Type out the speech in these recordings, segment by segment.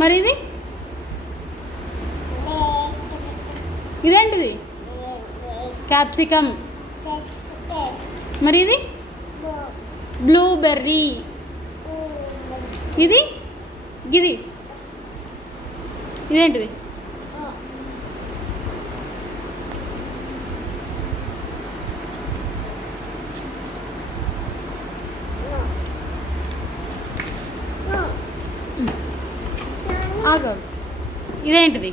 మరి ఇది ఇదేంటిది? క్యాప్సికమ్. మరి ఇది బ్లూబెర్రీ. ఇది గిది ఇదేంటిది? ఆగు. ఇదేంటిది?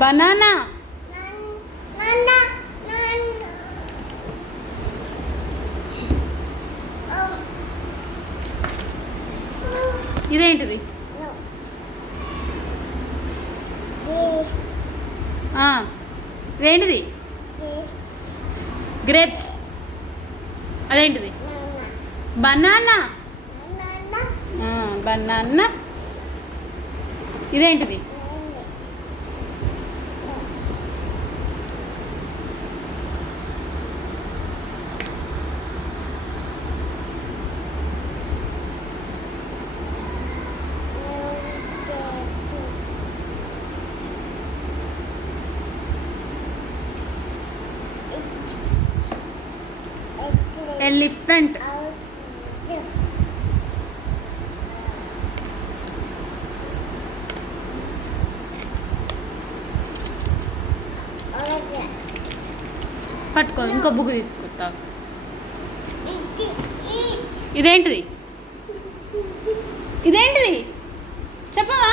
బనానా. ఇదేంటిది? ఇదేంటిది? గ్రేప్స్. అదేంటిది? బనానా. బనానా. ఇదేంటిది? ఎలిఫెంట్. పట్టుకో, ఇంకో బుక్ తీసుకుంటా. ఇదేంటిది? ఇదేంటిది చెప్పవా?